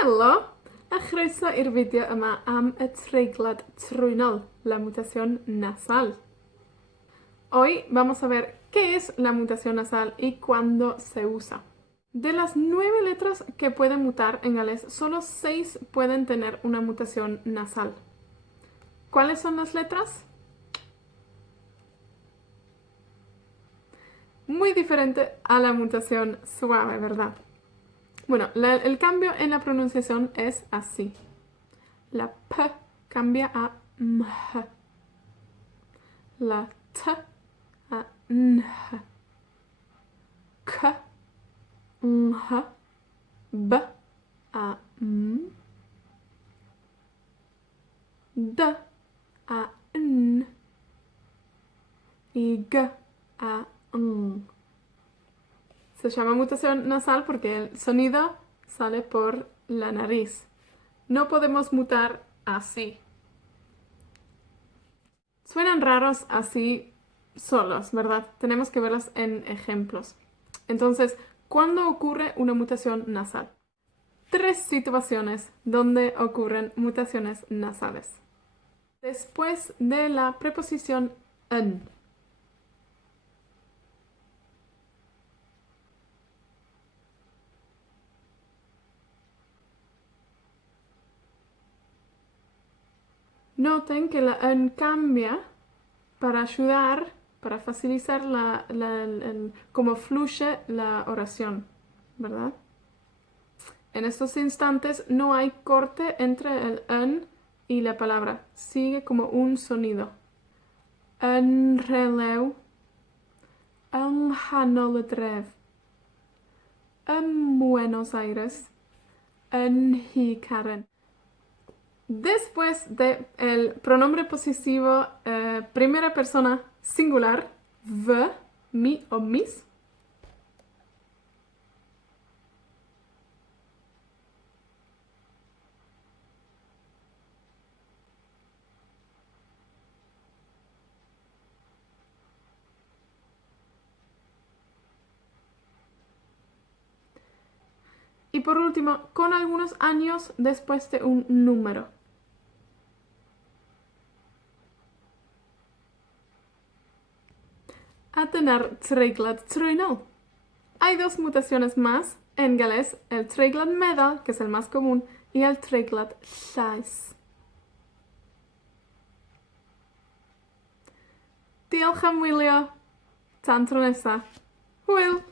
Helo! A chroeso i'r fideo yma am y treiglad trwynol, la mutación nasal. Hoy vamos a ver qué es la mutación nasal y cuándo se usa. De las 9 letras que pueden mutar en galés, solo 6 pueden tener una mutación nasal. ¿Cuáles son las letras? Muy diferente a la mutación suave, ¿verdad? Bueno, el cambio en la pronunciación es así. La P cambia a MH. La T a NH. K, NH. B a M. D a N. Y G a N. Se llama mutación nasal porque el sonido sale por la nariz. No podemos mutar así. Suenan raros así solos, ¿verdad? Tenemos que verlos en ejemplos. Entonces, ¿cuándo ocurre una mutación nasal? 3 situaciones donde ocurren mutaciones nasales. Después de la preposición en. Noten que la en cambia para ayudar, para facilitar cómo fluye la oración, ¿verdad? En estos instantes no hay corte entre el en y la palabra. Sigue como un sonido. En relew, en Hannover, en Buenos Aires, en Hikaren. Después del pronombre posesivo primera persona singular, v, mi o mis, y por último, con algunos años después de un número. A tener treiglad trwynol. Hay 2 mutaciones más en galés, el treiglad meddal, que es el más común, y el treiglad llais. Diolch am wylio. Tan tro nesa. Hwyl!